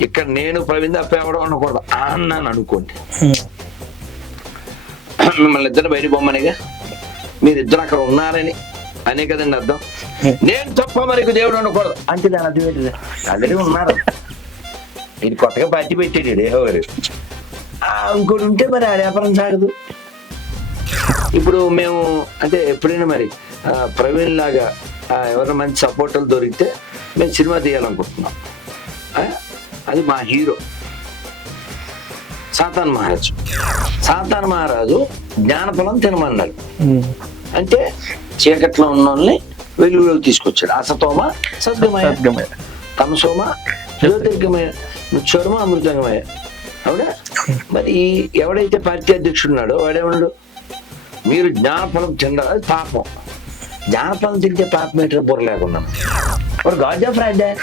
ఇక్కడ నేను ప్రవీణ్ తప్ప ఎవడో అన్నాను అనుకోండి. మిమ్మల్ని ఇద్దరు బయట బొమ్మనిగా మీరిద్దరు అక్కడ ఉన్నారని. అనే కదండి అర్థం. నేను తప్ప మరికి దేవుడు ఉండకూడదు. అంటే దాని అర్థం ఏంటి ఆల్రెడీ ఉన్నారు. ఇది కొత్తగా పార్టీ పెట్టాడు దేహో గారు ఆ, ఇంకోటి ఉంటే మరి ఆ వ్యాపారం సాగదు. ఇప్పుడు మేము అంటే ఎప్పుడైనా మరి ప్రవీణ్ లాగా ఎవరైనా మంచి సపోర్టర్లు దొరికితే మేము సినిమా తీయాలనుకుంటున్నాం. అది మా హీరో. సాతాన్ మహారాజు. సాతాన్ మహారాజు జ్ఞానఫలం తినమన్నాడు. అంటే చీకట్లో ఉన్న వాళ్ళని వెలుగులోకి తీసుకొచ్చాడు. అసతోమ సద్గమయ. తమసోమ జ్యోతిర్గమయ ముచ్చోడమ అమృతంగమయ. అవునా? మరి ఎవడైతే పార్టీ అధ్యక్షుడు ఉన్నాడో వాడేమన్నాడు? మీరు జ్ఞానఫలం తినడం అది పాపం. జ్ఞానఫలం తింటే పాపం ఏంటో బుర్ర లేకుండా గాడ్జా ఫ్రైడే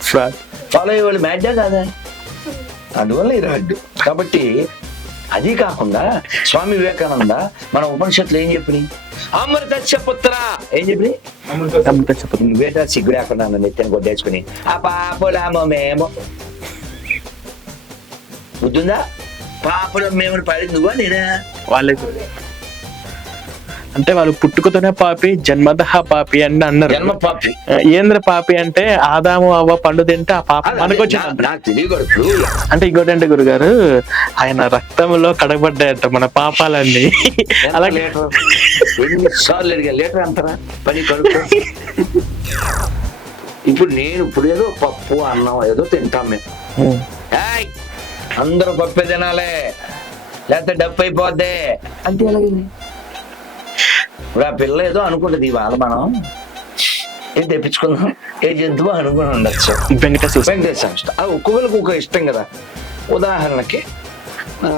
ఫ్రాడ్. ఫాలో అయ్యే వాళ్ళు మ్యాచా కాదా? అందువల్ల ఈ రాడ్డు కాబట్టి అది కాకుండా స్వామి వివేకానంద మన ఉపనిషత్తులు ఏం చెప్పి అమృత పుత్ర. ఏం చెప్పి అమృత చెప్పదు వేట సిగ్గు లేకుండా నన్ను ఎత్తిన కొట్టేసుకుని ఆ పాపులామో మేము. బుద్ధుందా? పాపుల మేము పడింది నువ్వా నేనా? వాళ్ళే అంటే వాళ్ళు పుట్టుకతోనే పాపి జన్మదహ పాపి అని అన్నారు. జన్మ పాపి. ఏంద్ర పాపి అంటే ఆదాము అవ్వ పండు తింటే ఆ పాప మనకు అంటే ఇంకోటి అంటే గురుగారు ఆయన రక్తంలో కడగబడ్డాయట మన పాపాలన్నీ. అలాగే లీటర్? అంతరా పని ఇప్పుడు నేను ఇప్పుడు ఏదో పప్పు అన్నం ఏదో తింటాం మేము. అందరూ పప్పే తినాలే. లేకపోతే డబ్బు అయిపోద్ది. అంటే ఎలాగండి ఇప్పుడు ఆ పిల్ల ఏదో అనుకుంటది ఇవాళ మనం. ఏం తెప్పించుకుందాం? ఏ జంతువు అనుకుని ఉండొచ్చు. వెంకట చూసి వెంకటేశ్వర ఇష్టం అది ఒక్కొక్కరికి ఒక ఇష్టం కదా. ఉదాహరణకి ఆ,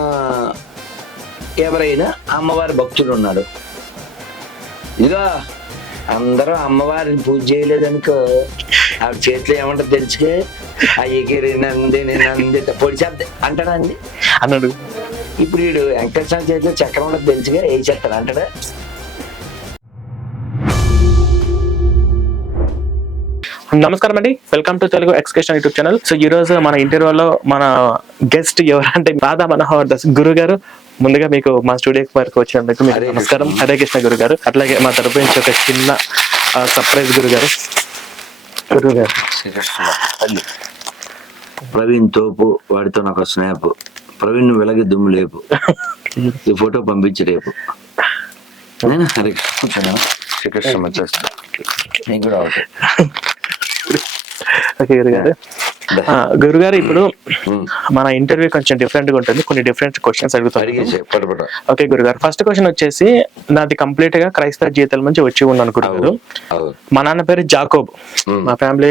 ఎవరైనా అమ్మవారి భక్తుడు ఉన్నాడు ఇదిగో అందరూ అమ్మవారిని పూజ చేయలేదనుకో ఆ చేతిలో ఏమంటారు తెలుసుకే. ఆ ఎగిరి నందిని నంది పొడి చేద్ద అంటాడా అండి? అన్నాడు. ఇప్పుడు వీడు వెంకటేశ్వర చేతిలో చక్రం ఉండదు తెలుసుగా ఏ చెప్తాడు అంటాడా? నమస్కారం అండి వెల్కమ్ టు తెలుగు ఎక్స్కేషన్ యూట్యూబ్ ఛానల్ సో ఈ రోజు మన ఇంటర్వ్యూలో మన గెస్ట్ ఎవరంటే రాధా మనోహర్ దాస్ గురు గారు. ముందుగా మీకు మా స్టూడియో వరకు వచ్చినందుకు మీకు హరే నమస్కారం. హరే కృష్ణ గురు గారు. అట్లాగే మా తరపు నుంచి ఒక చిన్న సర్ప్రైజ్ గురు గారు. గురువు గారు. ప్రవీణ్ తోపు వాడితో నాకు స్నాప్ ప్రవీణ్ వెలగి దుమ్ము లేపు. ఈ ఫోటో పంపించి రేపు. నేను? హరే కృష్ణ. శ్రీకృష్ణ నీకు కూడా ఓకే గురు గారు ఆ, గురు గారు ఇప్పుడు ఉమ్. మన ఇంటర్వ్యూ కొంచెం డిఫరెంట్గా ఉంటుంది. కొన్ని డిఫరెంట్ క్వశ్చన్స్ అడుగుతాను ఓకే గురుగారు. ఫస్ట్ క్వశ్చన్ వచ్చేసి నాది కంప్లీట్గా క్రైస్తవ జీవితాల నుంచి వచ్చి ఉన్నాను గురుగారు. మా నాన్న పేరు జాకోబ్. Hmm. మా ఫ్యామిలీ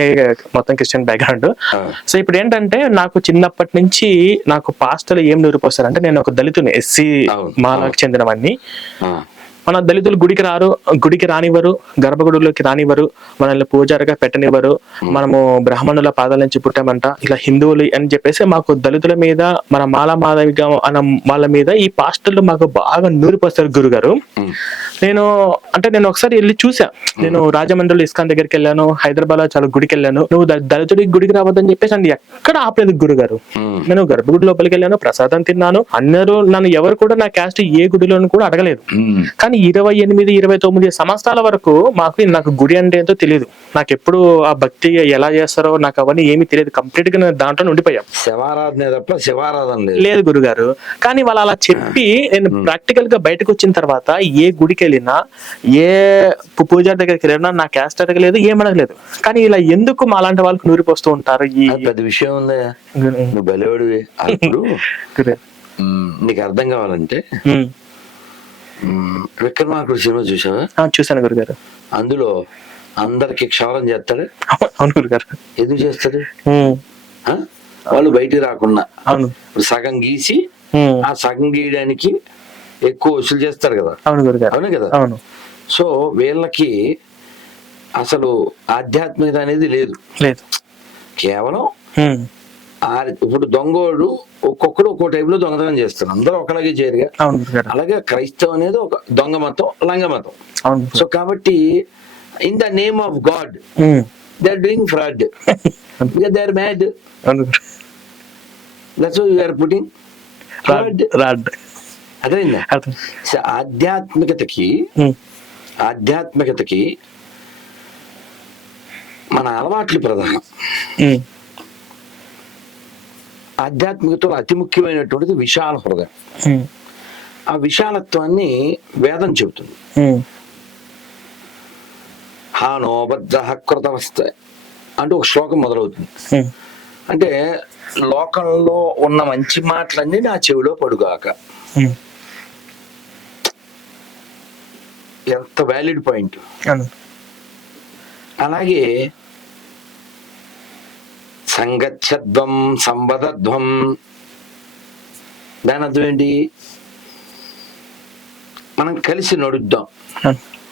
మొత్తం క్రిస్టియన్ బ్యాక్గ్రౌండ్ Ah. సో ఇప్పుడు ఏంటంటే నాకు చిన్నప్పటి నుంచి నాకు పాస్టర్లు ఏం నిరూపిస్తారంటే నేను ఒక దళితుని ఎస్సీ. మాలకు చెందినవన్నీ ఆ, మన దళితులు గుడికి రారు గుడికి రానివ్వరు గర్భగుడిలోకి రానివ్వరు మనల్ని పూజారిగా పెట్టనివ్వరు. మనము బ్రాహ్మణుల పాదాల నుంచి పుట్టామంట. ఇలా హిందువులు అని చెప్పేసి మాకు దళితుల మీద మన మాల మాధవిగా అన్న వాళ్ళ మీద ఈ పాస్టర్లు మాకు బాగా నూరిపోస్తారు గురుగారు. నేను అంటే నేను ఒకసారి వెళ్ళి చూసా నేను రాజమండ్రిలో ఇస్కాన్ దగ్గరికి వెళ్ళాను హైదరాబాద్లో చాలా గుడికి వెళ్ళాను. నువ్వు దళితుడికి గుడికి రావద్దని చెప్పేసి నన్ను ఎక్కడ ఆపలేదు గురుగారు. నేను గర్భగుడి లోపలికి వెళ్ళాను ప్రసాదం తిన్నాను. అందరూ నన్ను ఎవరు కూడా నా క్యాస్ట్ ఏ గుడిలోనూ కూడా అడగలేదు. ఉమ్, కానీ ఇరవై ఎనిమిది ఇరవై తొమ్మిది సంవత్సరాల వరకు మాకు నాకు గుడి అంటే ఏంటో తెలియదు నాకు ఎప్పుడు ఆ భక్తి ఎలా చేస్తారో నాకు అవన్నీ ఏమీ తెలియదు. కంప్లీట్గా దాంట్లో ఉండిపోయాం. శివారాధన తప్ప శివారాధన లేదు. గురుగారు. కానీ వాళ్ళు అలా చెప్పి నేను ప్రాక్టికల్గా బయటకు వచ్చిన తర్వాత ఏ గుడికి వెళ్ళినా ఏ పు- పూజారి దగ్గరికి వెళ్ళినా నా క్యాస్ట్ అడగలేదు ఏమడగలేదు కానీ ఇలా ఎందుకు మా అలాంటి వాళ్ళకి నూరిపోస్తూ ఉంటారు ఈ పెద్ద విషయం ఉందా. నువ్వు బలివాడివి. నీకు అర్థం కావాలంటే విక్రమార్కుడు సినిమా చూసావా చూశాను గురుగారు. అందులో అందరికి క్షవరం చేస్తాడు. అవును గురుగారు. ఎందుకు చేస్తాడు? వాళ్ళు బయటికి రాకుండా. అవును. సగం గీసి. ఆ సగం గీయడానికి ఎక్కువ వసూలు చేస్తారు కదా. అవును గురుగారు. అవునే కదా? అవును. సో వీళ్ళకి అసలు ఆధ్యాత్మికత అనేది లేదు. లేదు. కేవలం ఇప్పుడు దొంగోడు ఒక్కొక్కడు ఒక్కో టైప్లో దొంగతనం చేస్తారు అందరూ ఒకలాగే చేయరుగా. అలాగే క్రైస్తవం అనేది ఒక దొంగ మతం లంగ మతం. అవును సో కాబట్టి in the name of God. They are doing fraud they are mad that's you are putting rod rod అదేందా అర్థం. ఆధ్యాత్మికతకి ఆధ్యాత్మికతకి మన అలవాట్లు ప్రధానం. ఆధ్యాత్మికతలో అతి ముఖ్యమైనటువంటిది విశాల హృదయం. ఆ విశాలత్వాన్ని వేదం చెబుతుంది. హానోబద్ధ కృతవస్థ అంటూ ఒక శ్లోకం మొదలవుతుంది. అంటే లోకంలో ఉన్న మంచి మాటలన్నీ నా చెవిలో పడుగాక. ఎంత వ్యాలిడ్ పాయింట్. అలాగే సంగచ్చధ్వం సంవదధ్వం. దాని అర్థం ఏంటి? మనం కలిసి నడుద్దాం.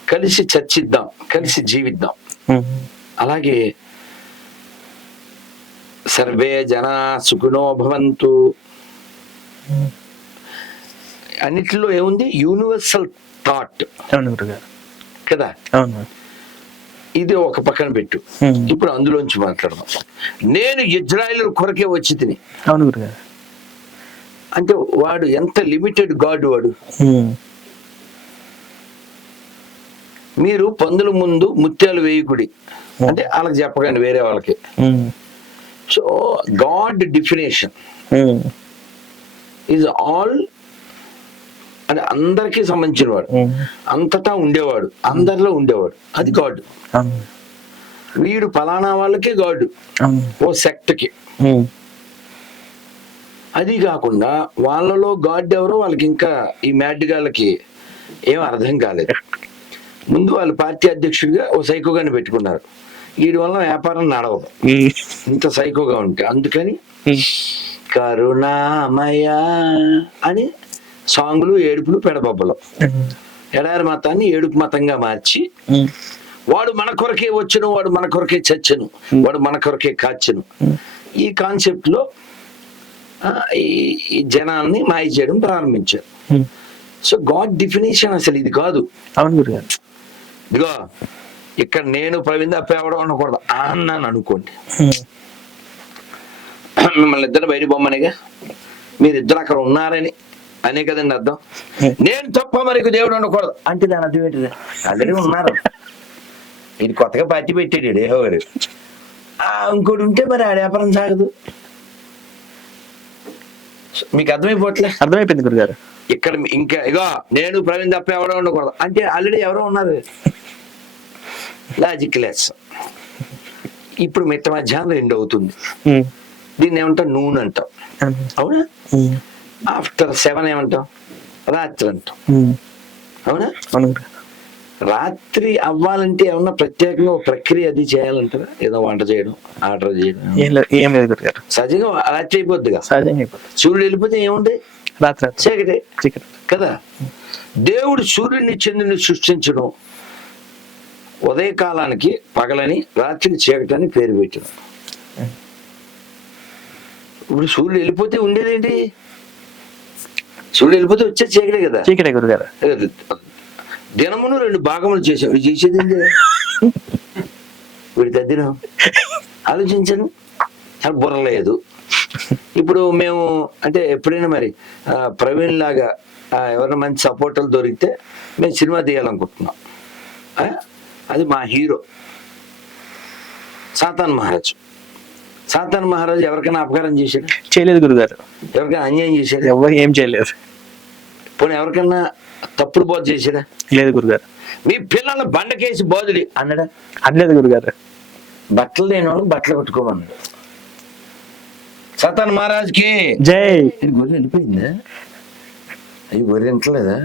కలిసి చర్చిద్దాం కలిసి జీవిద్దాం. అలాగే సర్వే జనా సుఖినో భవంతు. అన్నిటిలో ఏముంది? Universal thought. కదా? అవును. ఇది ఒక పక్కన పెట్టు. ఇప్పుడు అందులోంచి మాట్లాడదాం. నేను ఇజ్రాయిల్ కొరకే వచ్చి తిని. అవును అంటే వాడు ఎంత లిమిటెడ్ గాడ్ వాడు? మీరు పందుల ముందు ముత్యాలు వేయకుడి. అంటే వాళ్ళకి చెప్పకండి వేరే వాళ్ళకి. So God definition is all అంటే అందరికీ సంబంధించిన వాడు అంతటా ఉండేవాడు. అందరిలో ఉండేవాడు. అది గాడ్. వీడు ఫలానా వాళ్ళకి గాడ్. ఓ సెక్ట్కి. ఉమ్, అది కాకుండా వాళ్ళలో గాడ్ ఎవరో వాళ్ళకి ఇంకా ఈ మ్యాడ్గాళ్ళకి ఏం అర్థం కాలేదు. ముందు వాళ్ళు పార్టీ అధ్యక్షుడిగా ఓ సైకోగాని పెట్టుకున్నారు. వీడి వల్ల వ్యాపారం నడవదు. ఇంత సైకోగా ఉంటే. అందుకని కరుణామయ అని సాంగులు ఏడుపులు పెడబొబ్బలు. ఎడారి మతాన్ని ఏడుపు మతంగా మార్చి వాడు మన కొరకే వచ్చును వాడు మన కొరకే చచ్చెను వాడు మన కొరకే కాచెను ఈ కాన్సెప్ట్లో ఈ జనాల్ని మాయ చేయడం ప్రారంభించారు. సో గాడ్ డిఫినేషన్ అసలు ఇది కాదు. ఇదిగో ఇక్కడ నేను ప్రవీణ్ తప్పేవడం అనకూడదు అన్నాను అనుకోండి. మిమ్మల్ని ఇద్దరు బయట బొమ్మనిగా మీరిద్దరు అక్కడ ఉన్నారని అనే కదండి అర్థం. నేను తప్ప మరికి దేవుడు ఉండకూడదు. అంటే దాని అర్థం ఏంటిది? ఆల్రెడీ ఉన్నారు. ఇది కొత్తగా పార్టీ పెట్టాడు ఏహో గారు ఆ, ఇంకోటి ఉంటే మరి ఆడ వ్యాపారం సాగదు. మీకు అర్థమైపోవట్లే? అర్థమైపోయింది గురుగారు. ఇక్కడ ఇంకా ఇగో నేను ప్రవీణ్ తప్ప ఎవడో ఉండకూడదు. అంటే ఆల్రెడీ ఎవరో ఉన్నారు. Logic less. ఇప్పుడు మిట్ట మధ్యాహ్నం రెండు అవుతుంది. దీన్ని ఏమంటాం? నూనె అంటాం. అవును. ఆఫ్టర్ సెవెన్ ఏమంటాం రాత్రి అంటాం అవునా? రాత్రి అవ్వాలంటే ఏమన్నా ప్రత్యేకంగా ఒక ప్రక్రియ అది చేయాలంటారా? ఏదో వంట చేయడం ఆర్డర్ చేయడం? ఏం లేదు సహజంగా రాత్రి సహజంగా అయిపోతుంది సూర్యుడు వెళ్ళిపోతే ఏముంది? రాత్రి చీకటి. కదా? దేవుడు సూర్యుడిని చంద్రుని సృష్టించడం ఉదయకాలానికి పగలని రాత్రికి చీకటని పేరు పెట్టడం. ఇప్పుడు సూర్యుడు వెళ్ళిపోతే ఉండేదేంటి? సూర్యుడు వెళ్ళిపోతే వచ్చే చీకటే కదా. చీకటే గురుగారు దినమును రెండు భాగములు చేసాం చేసేది వీడి తద్దినం. ఆలోచించాను. నాకు బుర్ర లేదు. ఇప్పుడు మేము అంటే ఎప్పుడైనా మరి ప్రవీణ్ లాగా ఎవరైనా మంచి సపోర్టర్లు దొరికితే మేము సినిమా తీయాలనుకుంటున్నాం. అది మా hero. Satan Maharaj. Satan Maharaj ఎవరికైనా అపకారం చేశాడు? చేయలేదు గురుగారు. ఎవరికైనా అన్యాయం చేశాడు? ఎవరు ఏం చేయలేదు. పోనీ ఎవరికైనా తప్పుడు బోధ చేశాడా? లేదు గురుగారు. మీ పిల్లల బండకేసి బోధుడి అన్నాడా? అనలేదు గురుగారు. బట్టలు లేని వాళ్ళకి బట్టలు కట్టుకోమన్నాడు సతాన్ మహారాజ్కి జై. ఇది గొర్రె వెళ్ళిపోయిందా? అయ్యి గొర్రె వింటలేదా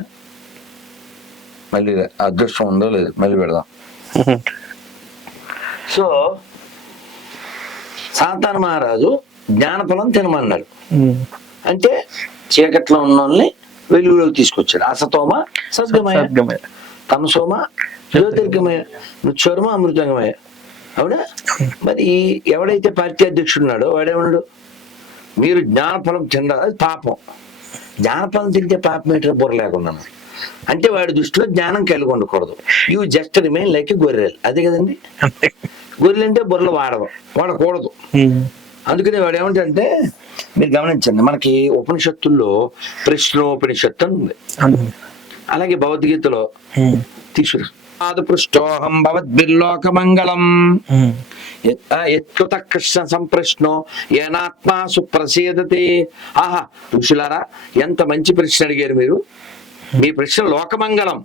మళ్ళీ అదృష్టం ఉందో లేదు మళ్ళీ పెడదాం. సో సాతాన్ మహారాజు జ్ఞానఫలం తినమన్నాడు. అంటే చీకట్లో ఉన్న వాళ్ళని వెలుగులోకి తీసుకొచ్చాడు. అసతోమ సద్గమయ. సద్గమయ. తమసోమ జ్యోతిర్గమయ మృత్యోర్మ అమృతంగమయ. అవునా? మరి ఈ ఎవడైతే పార్టీ అధ్యక్షుడు ఉన్నాడో వాడేమన్నాడు? మీరు జ్ఞానఫలం తినరా? అది పాపం. జ్ఞానఫలం తింటే పాపం ఏంటో బుర్ర లేకున్నాను అంటే వాడి దృష్టిలో జ్ఞానం కలిగి ఉండకూడదు యూ జస్ట్ రిమైన్ లైక్ గొర్రెలు అదే కదండి? అంతే. గొర్రెలు అంటే బుర్రలు వాడవు వాడకూడదు. అందుకని వాడు ఏమంటే మీరు గమనించండి మనకి ఉపనిషత్తుల్లో ప్రశ్నోపనిషత్తు అని ఉంది. అలాగే భగవద్గీతలో తీసుకురా. భవద్భిర్లోక మంగళం ఎత్తుత కృష్ణ సంప్రశ్నో ఏనాత్మా సుప్రసేదతే. ఆహా ఋషులారా ఎంత మంచి ప్రశ్న అడిగారు మీరు. మీ ప్రశ్న లోకమంగళం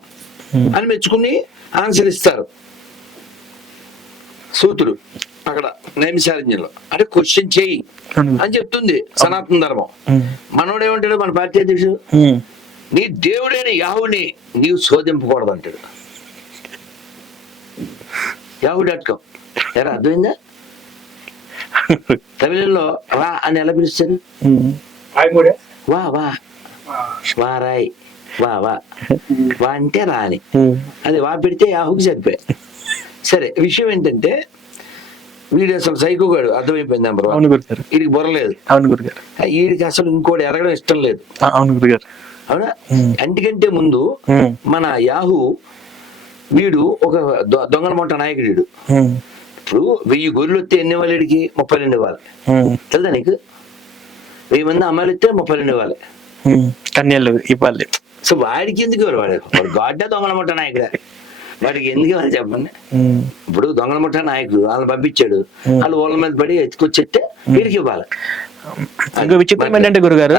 అని మెచ్చుకుని ఆన్సర్ ఇస్తారు. సూతుడు అక్కడ నైమిసారణ్యంలో అంటే క్వశ్చన్ చేయి. అని చెప్తుంది సనాతన ధర్మం. మనోడు ఏమంటాడు మన పార్టీ అధ్యక్షుడు? నీ దేవుడైన యాహుని నీవు శోధింపకూడదు అంటాడు. యాహు డాట్ కామ్ ఎరా అర్థమైందా? తమిళంలో వా అని ఎలా పిలుస్తారు? వా వా. వా రాయ్. వా వా. వా అంటే రా అని అది వా పెడితే యాహుకి సరిపోయి సరే విషయం ఏంటంటే వీడు అసలు సైకోగాడు అర్థమైపోయింది నెంబర్ వన్. అవును గురుగారు వీడికి బుర్రలేదు అవును గురుగారు వీడికి అసలు ఇంకోటి ఎరగడం ఇష్టం లేదు. అవును గురుగారు అవునా. అంటికంటే ముందు మన యాహు వీడు ఒక దొంగల మొట్ట నాయకుడు ఇప్పుడు వెయ్యి గొర్రెలు వస్తే ఎన్ని ఇవ్వాలి వీడికి ముప్పై రెండు ఇవ్వాలి. తెలుదా నీకు? వెయ్యి మంది అమ్మాయిలు ఇస్తే ముప్పై రెండు ఇవ్వాలి. కన్యలు ఇవ్వాలి. సో వాడికి ఎందుకు ఇవ్వాలి వాడు? వాడు గాడ్డే దొంగల ముఠ నాయకుడే. వాడికి ఎందుకు ఇవ్వాలి చెప్పండి? ఇప్పుడు దొంగల ముఠ నాయకుడు వాళ్ళని పంపించాడు. వాళ్ళు వాళ్ళ మీద పడి ఎత్తుకొచ్చెత్తే వీడికి ఇవ్వాలి. ఇంకో విచిత్రం ఏంటంటే గురుగారు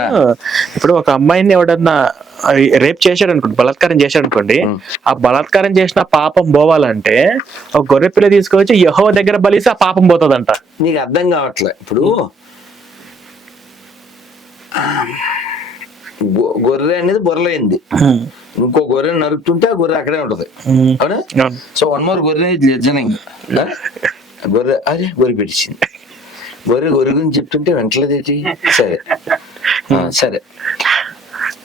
ఇప్పుడు ఒక అమ్మాయిని ఎవడన్నా రేప్ చేశాడు అనుకోండి బలాత్కారం చేశాడు అనుకోండి ఆ బలాత్కారం చేసిన పాపం పోవాలంటే ఒక గొర్రె పిల్ల తీసుకొచ్చి యహో దగ్గర బలిసి ఆ పాపం పోతుందంట. నీకు అర్థం కావట్లే. ఇప్పుడు గొర్రె అనేది బొర్రలైంది. ఇంకో గొర్రె నరుకుతుంటే ఆ గొర్రె అక్కడే ఉంటది. అవునా. సో వన్ మోర్ గొర్రె లిజనింగ్ గొర్రె అదే గొర్రె పెట్టించింది గొర్రె గొర్రె గురించి చెప్తుంటే వెంటలేదేటి? సరే. సరే.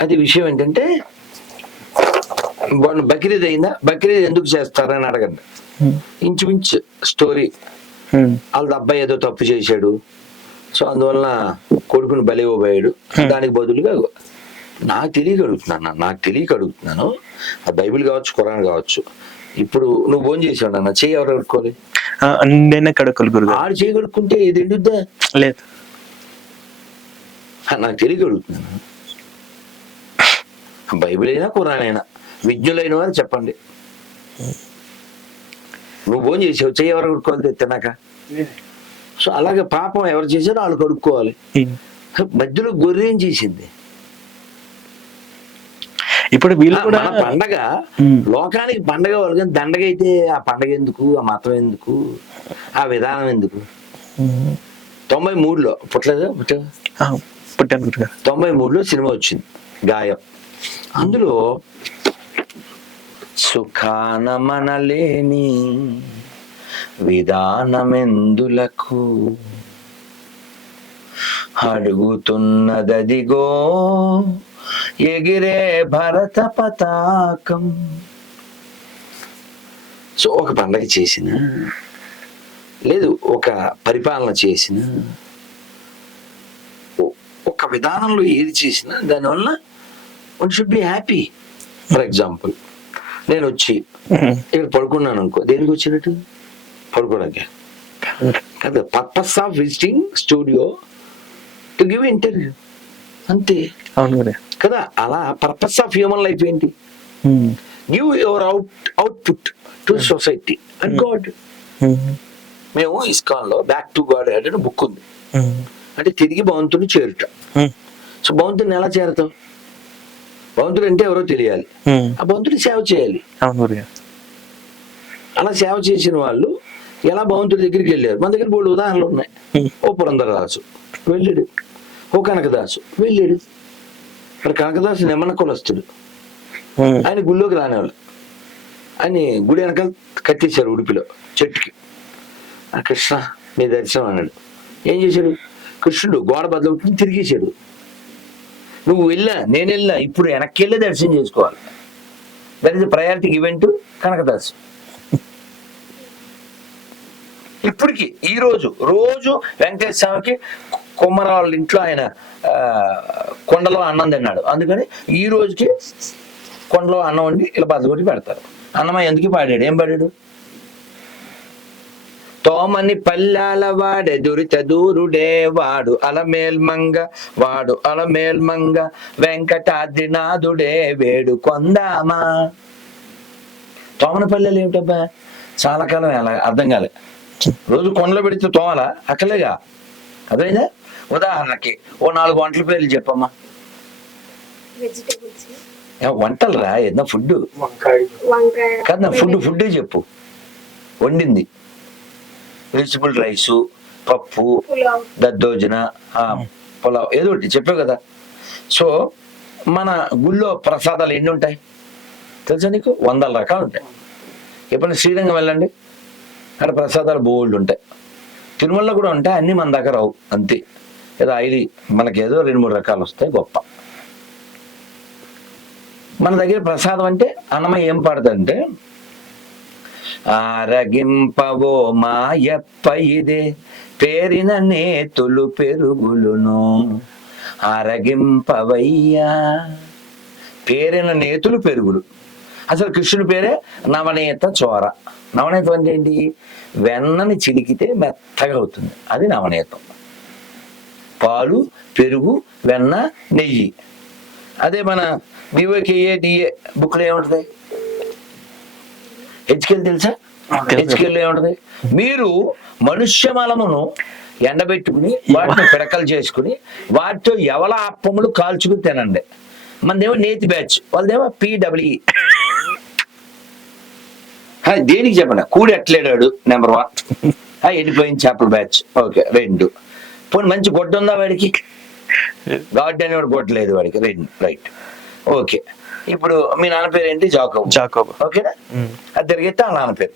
అది విషయం ఏంటంటే బక్రీద్ అయిందా? బక్రీద్ ఎందుకు చేస్తారని అడగండి. ఇంచుమించు స్టోరీ. వాళ్ళ అబ్బాయి ఏదో తప్పు చేశాడు. సో అందువల్ల కొడుకుని బలి ఇవ్వబోయాడు దానికి బదులుగా నాకు తెలియక అడుగుతున్నాను అన్న, నాకు తెలియక అడుగుతున్నాను ఆ బైబిల్ కావచ్చు ఖురాన్ కావచ్చు. ఇప్పుడు నువ్వు ఫోన్ చేసావు అన్న చెయ్యి ఎవరు కడుక్కోవాలి? నేనే కడుకోలు గురుగారు. ఆడు చేయి కడుక్కుంటే ఏది ఎండుద్దా? లేదు. నాకు తెలియక అడుగుతున్నాను బైబిల్ అయినా ఖురాన్ అయినా విజ్ఞులైన వారు చెప్పండి. నువ్వు ఫోన్ చేసావు చెయ్యి ఎవరు కడుక్కోవాలి తిన్నాక? సో అలాగే పాపం ఎవరు చేశారో వాళ్ళు కడుక్కోవాలి. మధ్యలో గొర్రె ఏం చేసింది? ఇప్పుడు వీళ్ళు కూడా పండగ. లోకానికి పండగ వాళ్ళకి దండగ అయితే ఆ పండగ ఎందుకు ఆ మతం ఎందుకు ఆ విధానం ఎందుకు. తొంభై మూడులో పుట్టలేదు? పుట్టాను తొంభై మూడులో సినిమా వచ్చింది గాయం. అందులో సుఖాన మనలేని విధానమెందులకు? అడుగుతున్నదదిగో ఎగిరే భరత పతాకం. సో ఒక పండగ చేసిన లేదు ఒక పరిపాలన చేసిన ఒ- ఒక విధానంలో ఏది చేసినా దానివల్ల one should be happy for example నేను వచ్చి. ఇక్కడ పడుకున్నాను అనుకో దేనికి వచ్చినట్టు? పడుకోవడానికి. కదా purpose of visiting studio to give interview అంతే. అవును కదా? అలా పర్పస్ ఆఫ్ హ్యూమన్ లైఫ్ ఏంటి. Give your out output to society and God. మేము ఇస్కాన్లో బ్యాక్ టు గాడ్ అంటే బుక్ ఉంది. ఉమ్. అంటే తిరిగి భగవంతుని చేరుట. ఉమ్. సో భగవంతుని ఎలా చేరుతావు భగవంతుడు అంటే ఎవరో తెలియాలి. ఉమ్. ఆ భగవంతుడి సేవ చేయాలి. అలా సేవ చేసిన వాళ్ళు ఎలా భగవంతుడి దగ్గరికి వెళ్ళారు? మన దగ్గర మూడు ఉదాహరణలు ఉన్నాయి. ఓ పురంధరదాసు. వెళ్ళాడు. ఓ కనకదాసు. వెళ్ళాడు. మరి కనకదాసు నిమ్మన కులస్తుడు. ఆయన గుళ్ళోకి రానివాళ్ళు ఆయన గుడి వెనకాల కట్టేశారు ఉడిపిలో చెట్టుకి. ఆ కృష్ణ నీ దర్శనం అన్నాడు. ఏం చేశాడు? కృష్ణుడు గోడ బదులు తిరిగేశాడు. నువ్వు వెళ్ళా నేను వెళ్ళా ఇప్పుడు వెనక్కి వెళ్ళి దర్శనం చేసుకోవాలి. That is priority event Kanakadasu. ఇప్పటికి ఈ రోజు రోజు వెంకటేశ్వర స్వామికి కుమ్మరాళ్ళ ఇంట్లో ఆయన కొండలో అన్నం తిన్నాడు. అందుకని ఈ రోజుకి కొండలో అన్నం వండి ఇలా బద్దగొట్టి పెడతారు. అన్నమయ్య ఎందుకు పాడాడు? ఏం పాడాడు? తోమని పల్లాల వాడే దురిత దూరుడే వాడు అలమేల్మంగ వాడు అలమేల్మంగ వెంకటాద్రినాథుడే వేడు కొందామా? తోమన పల్లెలు ఏమిటబ్బా? చాలా కాలం అలా అర్థం కాలే. రోజు కొండలో పెడితే తోమల? అక్కలేగా అదేనా ఉదాహరణకి ఓ నాలుగు వంటల పేర్లు చెప్పమ్మా. వంటలు రా ఏదైనా ఫుడ్ వంకాయ. కాదు ఫుడ్ ఫుడ్డే చెప్పు. వండింది. వెజిటబుల్ రైసు పప్పు దద్దోజన ఆ, పులావ్ ఏదో ఒకటి చెప్పావు కదా. సో మన గుళ్ళో ప్రసాదాలు ఎన్ని ఉంటాయి? తెలుసా నీకు? వందల రకాలు ఉంటాయి. ఎప్పుడైనా శ్రీరంగం వెళ్ళండి. అక్కడ ప్రసాదాలు బోల్డ్ ఉంటాయి. తిరుమలలో కూడా ఉంటాయి అన్ని మన దగ్గర రావు. అంతే. ఏదో ఐదు మనకి ఏదో రెండు మూడు రకాలు వస్తాయి గొప్ప. మన దగ్గర ప్రసాదం అంటే అన్నమయ్య ఏం పాడుతుందంటే ఆరగింపవో మాయప్ప ఇదే పేరిన నేతులు పెరుగులును. ఆరగింపవయ్యా పేరిన నేతులు పెరుగులు. అసలు కృష్ణుడి పేరే నవనేత చోర. నవనేతం అంటే ఏంటి? వెన్నని చిలికితే మెత్తగా అవుతుంది. అది నవనేతం. పాలు పెరుగు వెన్న నెయ్యి. అదే మన వివేకేఏ డిఏ బుక్లో ఏముంటుంది? హెచ్కెల్ తెలుసా. హెచ్కెల్ ఏముంటది? మీరు మనుష్య మలమును ఎండబెట్టుకుని వాటిని పిడకలు చేసుకుని వాటితో ఎవల అప్పములు కాల్చుకుని తినండి. మనదేమో నేతి బ్యాచ్ వాళ్ళదేమో పీడబ్ల్యూ దేనికి చెప్పండి? కూడి ఎట్లేడాడు నెంబర్ వన్? ఎండిపోయిన చేపల బ్యాచ్. ఓకే రెండు. పోనీ మంచి గొడ్డ ఉందా వాడికి? గాడ్ అనేవాడు గొడ్డలేదు వాడికి. రెండు రైట్. ఓకే. ఇప్పుడు మీ నాన్న పేరు ఏంటి? జాకబ్. జాకోబ్. ఓకేనా. అది తిరిగితే ఆ నాన్న పేరు.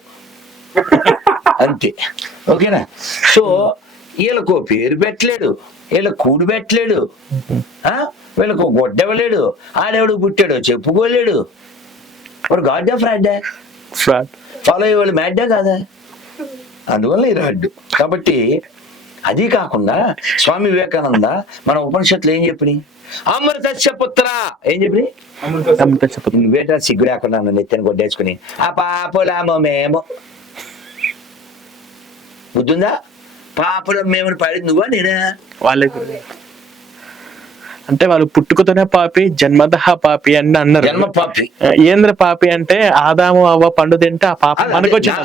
అంతే. ఓకేనా? సో వీళ్ళకు పేరు పెట్టలేడు. వీళ్ళకు కూడు పెట్టలేడు? వీళ్ళకు గొడ్డెవలేడు ఆడెవడు పుట్టాడు చెప్పుకోలేడు. వాడు గాడ్డా ఫ్రాడ్డా ఫ్రాడ్ ఫాలో అయ్యే వాళ్ళు మ్యాడ్డా కాదా? అందువల్ల ఈ రాడ్డు కాబట్టి అది కాకుండా స్వామి వివేకానంద మన ఉపనిషత్తులు ఏం చెప్పినాయి? అమృతస్య పుత్ర ఏం చెప్పి నువ్వేటా సిగ్గు లేకుండా నెత్తిని కొట్టేసుకుని ఆ పాపులామో మేము. బుద్ధుందా? పాపులం మేము పాడింది నువ్వా నేనా? వాళ్ళకి అంటే వాళ్ళు పుట్టుకతోనే పాపి జన్మదహ పాపి అని అన్నారు. జన్మ పాపి. ఏంద్ర పాపి అంటే ఆదాము అవ్వ పండు తింటే ఆ పాప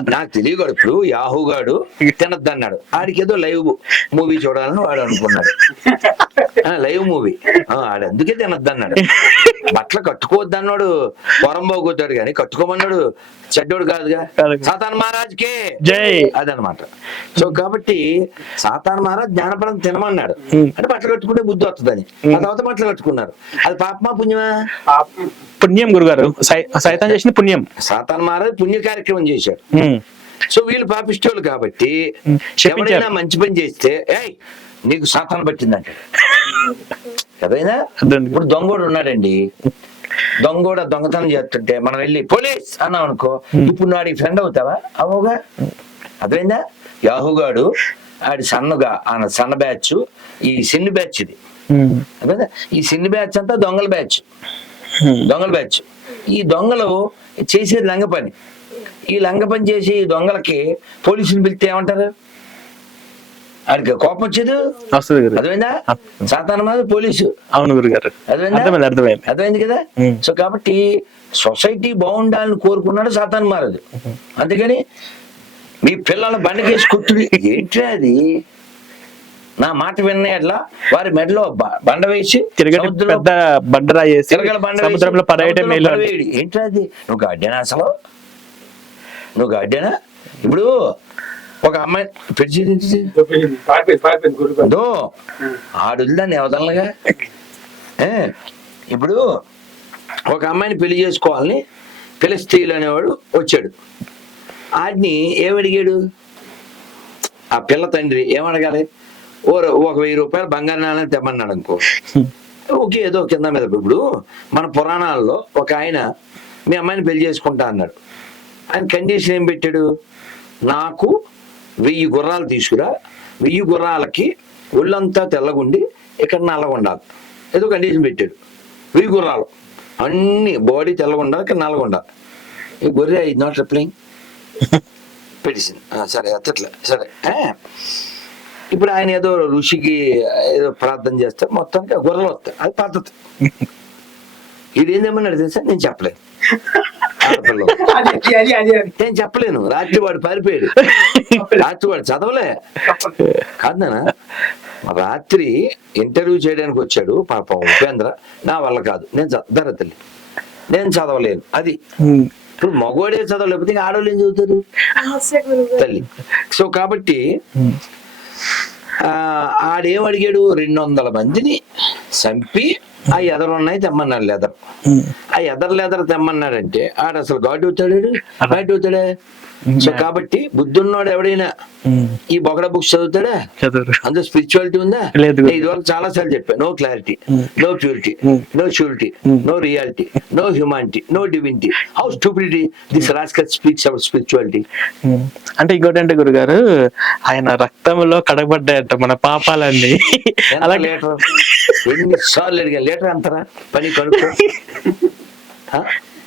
నాకు తెలియదు ఇప్పుడు యాహూ గాడు తినద్దు అన్నాడు ఆడికి ఏదో లైవ్ మూవీ చూడాలని వాడు అనుకున్నాడు. Live movie. ఆడు అందుకే తినద్దు అన్నాడు బట్టలు కట్టుకోవద్దు అన్నాడు పొరంబోగొద్దాడు కానీ కట్టుకోమన్నాడు. చెడ్డోడు కాదుగా. సాతాన్ మహారాజ్కే. జై. అదనమాట సో కాబట్టి సాతాన్ మహారాజ్ జ్ఞానపరం తినమన్నాడు. అంటే బట్టలు కట్టుకుంటే బుద్ధి వస్తుందని. ఆ తర్వాత బట్టలు కట్టుకున్నారు. అది పాపమా పుణ్యమా? పుణ్యం గురుగారు. సై- సైతం చేసిన పుణ్యం. సాతాన్ మహారాజ్ పుణ్య కార్యక్రమం చేశాడు. సో వీళ్ళు పాపిష్టోళ్ళు కాబట్టి. ఎవరైనా మంచి పని చేస్తే ఏయ్ నీకు సాతాను పట్టిందంట. కదైనా అర్థం. ఇప్పుడు దొంగోడు ఉన్నాడండి. దొంగోడ దొంగతనం చేస్తుంటే మనం వెళ్ళి పోలీస్ అన్నాం అనుకో ఇప్పుడు ఆడికి ఫ్రెండ్ అవుతావా? అవోగా అర్థమైందా? యాహుగాడు ఆడి సన్నగా ఆయన సన్న బ్యాచ్ ఈ సిన్ని బ్యాచ్ ఇది. అర్థమైందా? ఈ సిన్ని బ్యాచ్ అంతా దొంగల బ్యాచ్. దొంగల బ్యాచ్. ఈ దొంగలు చేసేది లంగ పని. ఈ లంగ పని చేసి ఈ దొంగలకి పోలీసులు పిలిస్తే ఏమంటారు? ఆడికి కోపం వచ్చేది? వస్తుంది అర్థమైందా? సాతాన మీద పోలీసు. అవును గురుగారు అర్థమైందా? అర్థమైంది అర్థమైంది. కదా. సో కాబట్టి సొసైటీ బాగుండాలని కోరుకున్నాడు సాతాన్ మారదు. అందుకని మీ పిల్లల బండకేసి కుట్టుడు. ఏంటి అది? నా మాట విన్న ఎట్లా వారి మెడలో బండ వేసి పెద్ద బండరా వేసి సముద్రంలో పడేయటం. ఏంట్రా అది? నువ్వు గాడ్డేనా అసలు? నువ్వు గాడ్డేనా ఇప్పుడు ఒక అమ్మాయి పెట్టి దో ఆడుల్దాన్ని అవదలగా ఏ ఇప్పుడు ఒక అమ్మాయిని పెళ్ళి చేసుకోవాలని ఫిలిస్తీన్లు అనేవాడు వచ్చాడు. ఆడిని ఏమడిగాడు? ఆ పిల్ల తండ్రి ఏమడగాలి? ఓ ఒక వెయ్యి రూపాయలు బంగారు నాణ్యం తెమ్మన్నాడు అనుకో. ఓకే ఏదో కింద మీద ఇప్పుడు మన పురాణాల్లో ఒక ఆయన మీ అమ్మాయిని పెళ్ళి చేసుకుంటా అన్నాడు. ఆయన కండిషన్ ఏం పెట్టాడు? నాకు వెయ్యి గుర్రాలు తీసుకురా వెయ్యి గుర్రాలకి ఒళ్ళంతా తెల్లగుండి ఇక్కడ నల్లగా ఉండాలి ఏదో కండిషన్ పెట్టాడు. వెయ్యి గుర్రాలు. అన్ని బాడీ తెల్లగా ఉండాలి ఇక్కడ నల్లగా ఉండాలి ఈ గొర్రె ఇది నాట్ రిప్లైంగ్ పెట్టేసింది. సరే అట్లా సరే ఇప్పుడు ఆయన ఏదో ఋషికి ఏదో ప్రార్థన చేస్తే మొత్తానికి ఆ గొర్రెలు వస్తాయి. అది పద్ధతి. ఇది ఏం తెమ్మన్నాడు తెలుసా నేను చెప్పలేదు నేను చెప్పలేను. రాత్రి వాడు పారిపోయాడు. రాత్రి వాడు చదవలే. కాదు నాన్న రాత్రి ఇంటర్వ్యూ చేయడానికి వచ్చాడు పాపం ఉపేంద్ర. నా వల్ల కాదు. నేను చదవరా తల్లి. నేను చదవలేను. అది. ఇప్పుడు మగవాడే చదవలేకపోతే ఆడవాళ్ళు ఏం చదువుతారు? తల్లి. సో కాబట్టి ఆడేం అడిగాడు? రెండు వందల మందిని చంపి ఆ ఎదరు ఉన్నాయి తెమ్మన్నాడు లెదర్ ఆ ఎదర్ లెదర్ తెమ్మన్నాడంటే ఆడ అసలు గాడి అవుతాడు బయట అవుతాడే సో కాబట్టి బుద్ధున్నోడు ఎవడైనా ఈ బొగడ బుక్స్ చదువుతాడా? చదువు అందులో స్పిరిచువాలిటీ ఉందా? లేదు. నేను ఇదివరకు చాలా సార్లు చెప్పాను no clarity no purity no surety no reality no humanity no divinity how stupidity this rascal speaks our spirituality అంటే ఇంకోటి అంటే గురుగారు ఆయన రక్తంలో కడగబడ్డాయంట మన పాపాలన్నీ. అలాగే లీటర్? ఎన్ని సార్లు అడిగా లీటర్ అంతరా? పని కనుక్కో ఆ?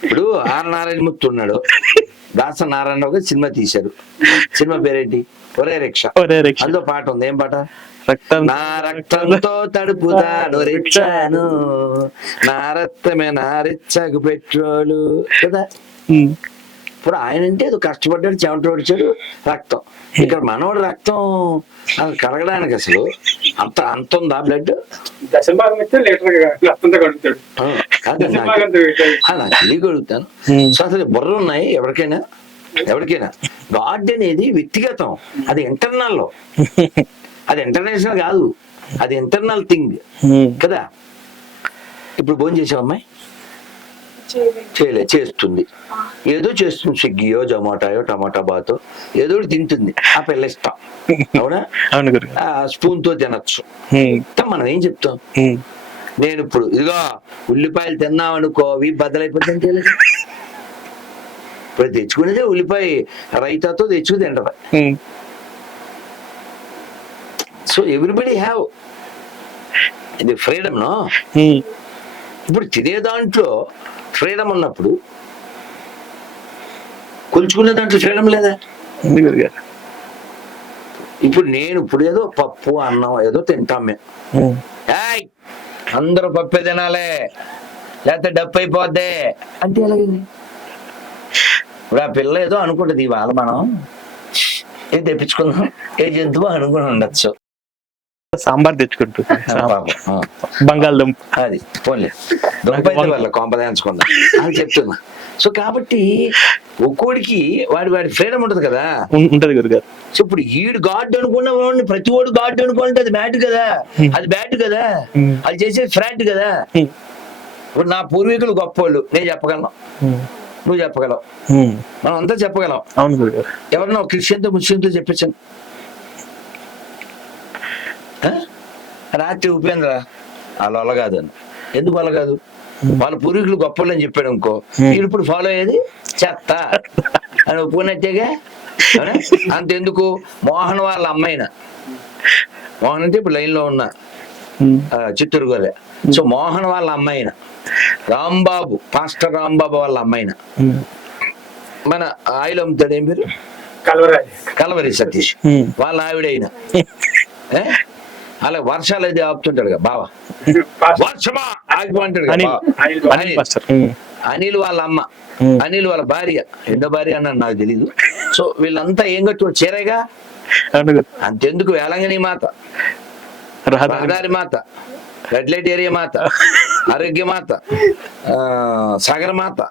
ఇప్పుడు ఆర్ నారాయణ ముత్తు ఉన్నాడు. దాస నారాయణరావు గారు సినిమా తీశారు సినిమా పేరేంటి? ఒరే రిక్షా. అందులో పాట ఉంది. ఏం పాట? రక్తం నా రక్తంతో తడుపుతాను రిచ్చాను నా రక్తమే నా రిచ్చాకు పెట్రోలు. కదా. ఇప్పుడు ఆయన అంటే ఏదో కష్టపడ్డాడు చెమట వచ్చాడు రక్తం. ఇక్కడ మనోడు రక్తం అది కరగడానికి అసలు అంత అంత ఉందా బ్లడ్? తెలియగలుగుతాను Hmm. సో అసలు బుర్ర ఉన్నాయి ఎవరికైనా? ఎవరికైనా? గాడ్ అనేది వ్యక్తిగతం. అది ఇంటర్నల్ అది ఇంటర్నేషనల్ కాదు. అది ఇంటర్నల్ థింగ్. ఉమ్. కదా? ఇప్పుడు భోజనం చేసావు అమ్మాయి చేయలే చేస్తుంది. ఏదో చేస్తుంది స్విగ్గీయో జొమాటోయో టమాటా బాతో ఏదో తింటుంది. ఆ పిల్ల ఇష్టం. అవునా? అవును గురు ఆ స్పూన్తో తినచ్చు ఇంత మనం ఏం చెప్తాం? నేను ఇప్పుడు ఇదిగో ఉల్లిపాయలు తిన్నాం అనుకో అవి బద్దలైపోతుంది ఇప్పుడు తెచ్చుకునేదే ఉల్లిపాయ రైతాతో తెచ్చుకు తింటది. సో ఎవ్రీబడి హ్యావ్ ఇది ఫ్రీడమ్ నో ఇప్పుడు తినే దాంట్లో ఫ్రీడమ్ ఉన్నప్పుడు కొలుచుకునే దాంట్లో ఫ్రీడమ్ లేదా? గురుగారు ఇప్పుడు నేను ఇప్పుడు ఏదో పప్పు అన్నం ఏదో తింటాం మేము. అందరూ పప్పే తినాలే. లేకపోతే డప్పు అయిపోద్ది. అంటే ఎలాగండి? ఇప్పుడు ఆ పిల్ల ఏదో అనుకుంటది ఇవాళ మనం. ఏం తెప్పించుకుందాం? ఏ జంతువు అనుకుని ఉండొచ్చు. సాంబార్ తెచ్చుకుంటూ. బంగాళదుంప. అది పోన్లే. వాళ్ళ కొంపదాంచుకుందాం అని చెప్తున్నా. సో కాబట్టి ఒక్కోడికి వాడి వాడి ఫ్రీడమ్ ఉంటది కదా. ఉంటది గురుగారు. సో ఇప్పుడు ఈడు గాడ్ అనుకున్న వాడిని ప్రతి ఓడు గాడ్ అనుకుంటే అది బ్యాట్ కదా. అది బ్యాట్ కదా. అది చేసేది ఫ్రాట్ కదా. ఇప్పుడు నా పూర్వీకులు గొప్పోళ్ళు నేను చెప్పగలను. నువ్వు చెప్పగలవు. మనం అంతా చెప్పగలం. అవును ఎవరన్నా క్రిస్టియన్తో ముస్లింతో చెప్పించండి? రాత్రి ఉపేంద్ర వాళ్ళు వల్ల కాదు అని ఎందుకు వల్ల కాదు వాళ్ళ పూర్వీకులు గొప్పలు అని చెప్పాడు అనుకో. వీళ్ళు ఇప్పుడు ఫాలో అయ్యేది చెత్త. అని ఒప్పుకున్నట్టేగా? అంతెందుకు? మోహన్ వాళ్ళ అమ్మాయిన. మోహన్ అంటే ఇప్పుడు లైన్లో ఉన్న చిత్తూరు గోలే. సో మోహన్ వాళ్ళ అమ్మాయిన. రాంబాబు పాస్టర్ రాంబాబు వాళ్ళ అమ్మాయిన. మన ఆయిల్ అమ్ముతాడు ఏం పేరు? కలవరి సతీష్. వాళ్ళ ఆవిడైన? అలా వర్షాలు అయితే ఆపుతుంటాడు కదా బావ వర్షమా? ఆగిపోంటాడు అనిల్. వాళ్ళ అమ్మ. అనిల్ వాళ్ళ భార్య. రెండో భార్య అన్న నాకు తెలీదు. సో వీళ్ళంతా ఏం కట్టు చీరగా? అంతెందుకు? వేలంగని మాత. రహదారి రహదారి మాత. రెడ్ లైట్ ఏరియా మాత. ఆరోగ్య మాత. ఆ, సాగర్ మాత.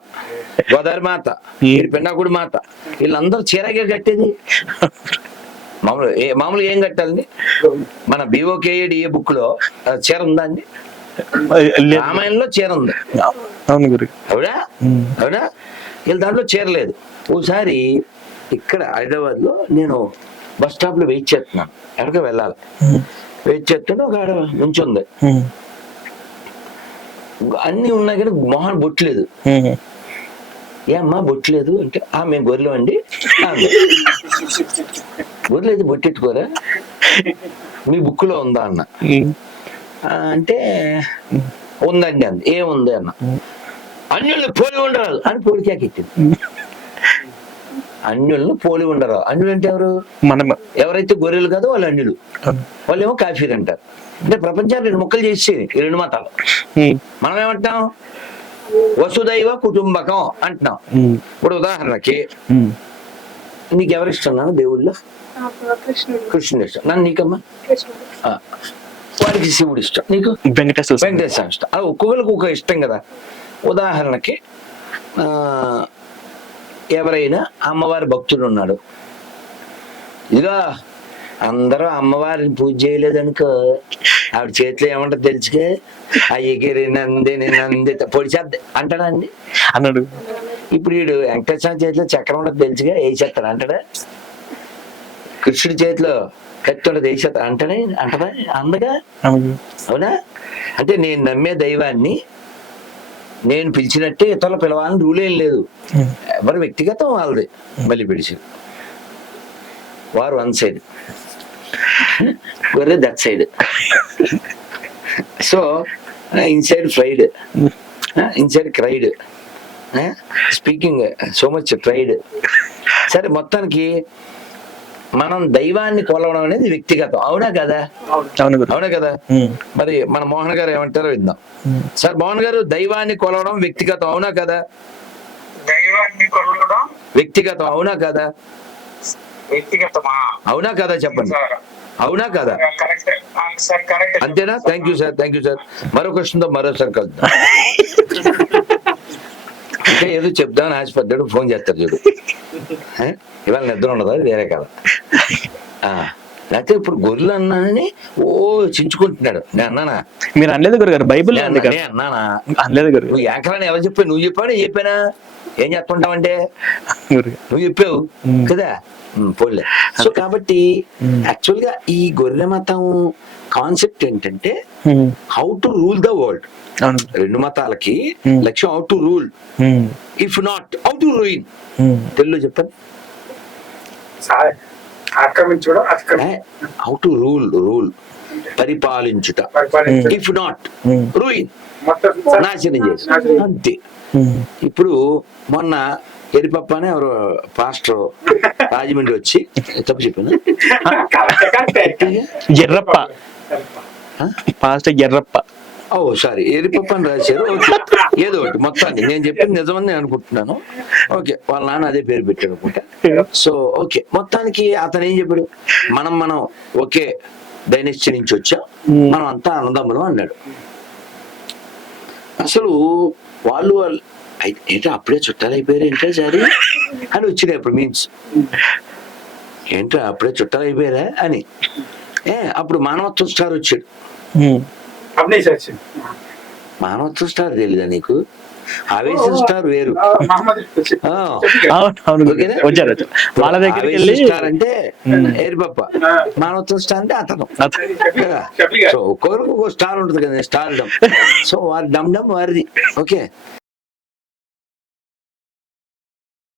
గోదావరి మాత. పెన్నాకుడి మాత. వీళ్ళందరూ చీరగా కట్టేది? మామూలు ఏ మామూలుగా ఏం కట్టాలండి? మన బీఓకేఏడిఏ బుక్లో చీర ఉందా అండి. రామాయణంలో చీర ఉంది. అవును గురు. అవునా? అవునా? వీళ్ళ దాంట్లో చేరలేదు ఓసారి ఇక్కడ హైదరాబాద్లో నేను బస్ స్టాప్లో వెయిట్ చేస్తున్నాను. ఎక్కడికి వెళ్ళాలి. వెయిట్ చేస్తుంటే ఒక ఆడ నుంచుంది అన్ని ఉన్నాయి కానీ మొహన్ బొట్లేదు. ఏమ్మా బొట్లేదు అంటే ఆ మేము గొర్రెలు అండి. గొర్రెలు బొట్టెట్టుకోరా? మీ బుక్లో ఉందా అన్న. "ఆ, అంటే ఉందండి అంది. ఏముంది అన్న. అన్యుల్ని పోలి ఉండరాదు అని పోలికాకెట్టింది అన్యులను పోలి ఉండరు అన్యులు అంటే ఎవరు? మనం ఎవరైతే గొర్రెలు కాదో వాళ్ళు అన్యులు. వాళ్ళు ఏమో కాఫీలు అంటారు. అంటే ప్రపంచాన్ని రెండు ముక్కలు చేసి రెండు మతాలు. మనం ఏమంటాం వసుదైవ కుటుంబకం అంటున్నాం. ఇప్పుడు ఉదాహరణకి ఉమ్. నీకు ఎవరు ఇష్టం నాన్న దేవుళ్ళు? కృష్ణుడు. ఇష్టం నన్ను నీకమ్మా. వాడికి శివుడు ఇష్టం. నీకు? వెంకటేశ్వర. వెంకటేశ్వర ఇష్టం. అలా ఒక్కొక్కరికి ఒక ఇష్టం కదా. ఉదాహరణకి ఆ, ఎవరైనా అమ్మవారి భక్తుడు ఉన్నాడు. ఇదిగో అందరూ అమ్మవారిని పూజ చేయలేదనుకో ఆవిడ చేతిలో ఏమంటారు తెలుసుకే. ఆ ఎగిరి నందిని నంది పొడిచేద్ది అంటాడా అండి? అన్నాడు. ఇప్పుడు వీడు వెంకటేశ్వర చేతిలో చక్రం ఉండదు తెలుసుగా వేసేస్తాడు అంటాడా? కృష్ణుడి చేతిలో కత్తి ఉండదు వేసేస్తాడు అంటాడే అంటదా? అందగా? అవును. అంటే నేను నమ్మే దైవాన్ని నేను పిలిచినట్టే ఇతరులు పిలవాలని రూల్ ఏం లేదు. ఎవరి వ్యక్తిగతం వాళ్ళది మళ్ళీ పిలిచి. వారు వన్ సైడ్. గొర్రె that side. So inside fried inside cried. Speaking so much tried సరే మొత్తానికి మనం దైవాన్ని కొలవడం అనేది వ్యక్తిగతం. అవునా కదా? అవును గురు. అవునా కదా? మరి మన మోహన్ గారు ఏమంటారో విందాం. ఉమ్. సార్ మోహన్ గారు దైవాన్ని కొలవడం వ్యక్తిగతం అవునా కదా? దైవాన్ని కొలవడం వ్యక్తిగతం అవునా కదా? వ్యక్తిగతమా? అవునా కదా చెప్పండి. సార్. అవునా కదా? కరెక్ట్. Sir correct. అంతేనా? Thank you sir. Thank you sir. మరో క్వశ్చన్తో మరోసారి కలుద్దాం. ఇంకా ఏదో చెప్దామని ఆశపడ్డాడు ఫోన్ చేస్తారు చూడు? ఇవాళ నిద్ర ఉండదా? వేరే కదా ఆ, లేకపోతే ఇప్పుడు గొర్రెలు అన్నానని ఓ చించుకుంటున్నాడు. నేను అన్నానా? మీరు అనలేదు గురుగారు బైబిల్ అన్నానా? అనలేదు గురు నువ్వు యాంకరాన్ని ఎవరు చెప్పావు? నువ్వు చెప్పావు నేను చెప్పానా? ఏం చెప్తుంటావంటే నువ్వు చెప్పావు. కదా? పోలే సో కాబట్టి మ్మ్. యాక్చువల్గా ఈ గొర్రె మతం కాన్సెప్ట్ ఏంటంటే how to rule the world. రెండు మతాలకి. లక్ష్యం how to rule. If not how to ruin. Telugu చెప్పండి. How to rule rule. పరిపాలించుట. If not ruin. నాశనం చేసి. అంతే. ఇప్పుడు మొన్న ఎరిపప్ప అని ఎవరు పాస్టర్ రాజమండ్రి వచ్చి తప్పు చెప్పాను? Correct. Errappa. Pastor Errappa. Oh sorry. Erippappa అని రాశారు? ఓకే. ఏదో ఒకటి మొత్తాన్ని. నేను చెప్పింది నిజమని నేను అనుకుంటున్నాను. ఓకే. వాళ్ళ నాన్న అదే పేరు పెట్టాడు అనుకుంటా. So okay. మొత్తానికి అతను ఏం చెప్పాడు? మనం మనం ఒకే డైనెస్టీ నుంచి వచ్చాం. మనం అంతా అన్నదమ్ములం అన్నాడు. అసలు వాళ్ళు వాళ్ళు ఏంటో అప్పుడే చుట్టాలు అయిపోయారు ఏంటో సారీ? అని వచ్చినాయి అప్పుడు మీన్స్ ఏంటో అప్పుడే చుట్టాలు అయిపోయారా? అని. ఏ అప్పుడు మానవత్వ స్టార్ వచ్చాడు. మానవత్వ స్టార్ తెలీదా నీకు? ఆవేశం స్టార్ వేరు. వాళ్ళ వెళ్ళి స్టార్ అంటే. ఏరిపప్ప. మానవత్వ స్టార్ అంటే అతను. సో ఒక్కొక్కరికి ఒక స్టార్ ఉంటుంది కదా స్టార్ డమ్ సో వారి డమ్ డమ్ వారిది. ఓకే.